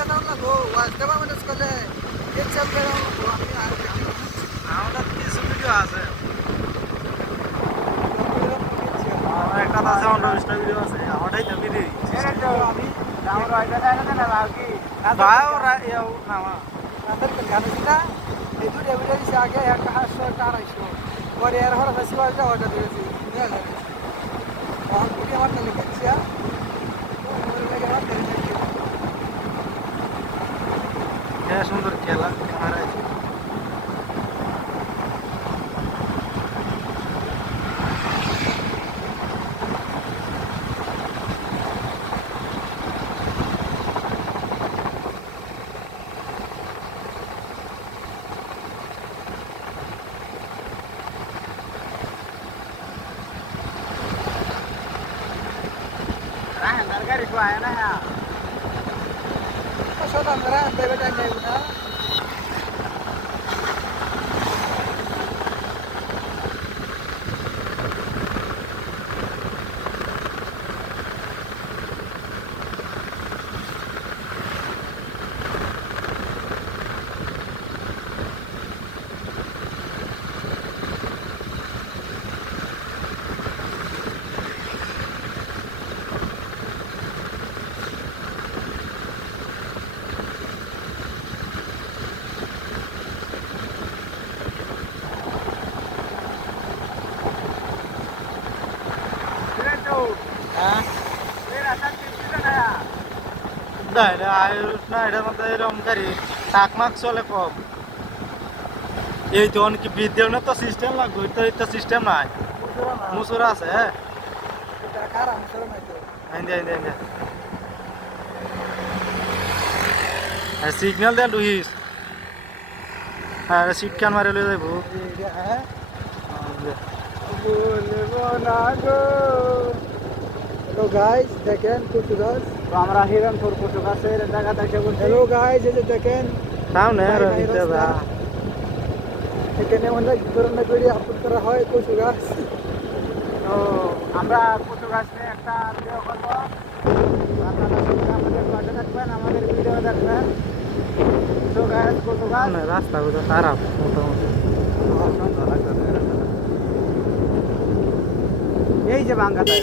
দাও না গো ওয়াজ দেবা মানে স্কুলে কে চলবে আমি আর আমাদের কিছু ভিডিও আছে একটা আছে অন্য ভিডিও আছে আমারটাই তো ভিডিও আমি আমার আইডা জানা না আর কি বাও ইয়াও নামা তাদের জানো না এই দুটো ভিডিও দিছে আগে একটা 800 একটা 250 পরে এর হল ফেস্টিভ্যালটা অর্ডার দিয়েছি और पूरी हमारे लिए क्या क्या सुंदर खेला महाराज गाड़ी को आया ना यार तो तो मेरा बेटा नहीं उठा এটার মধ্যে এরকম গাড়ি টাকমাক চলে কম এই তো অনেক বিদ্যুৎ তো সিস্টেম লাগবে এই তো সিস্টেম নাই মুসুরা আছে হ্যাঁ সিগন্যাল দেন লুহিস হ্যাঁ সিট ক্যান মারে লয়ে যাইব हेलो गाइस দেখেন পর্তুগাল তো আমরা হিরণপুর পর্তুগালের জায়গা থেকে বলছি हेलो गाइस এই যে দেখেন সামনে রবিতে যা এখানে অনেক ধরনের ভিডিও আপলোড করা হয় পর্তুগাল তো আমরা পর্তুগালে একটা ভিডিও করব আপনারা সবাই আমাদের পাশে থাকবেন আমাদের ভিডিও দেখবেন তো গাইস পর্তুগাল রাস্তাগুলো খারাপ মোটামুটি এই যে বাঙ্গাটা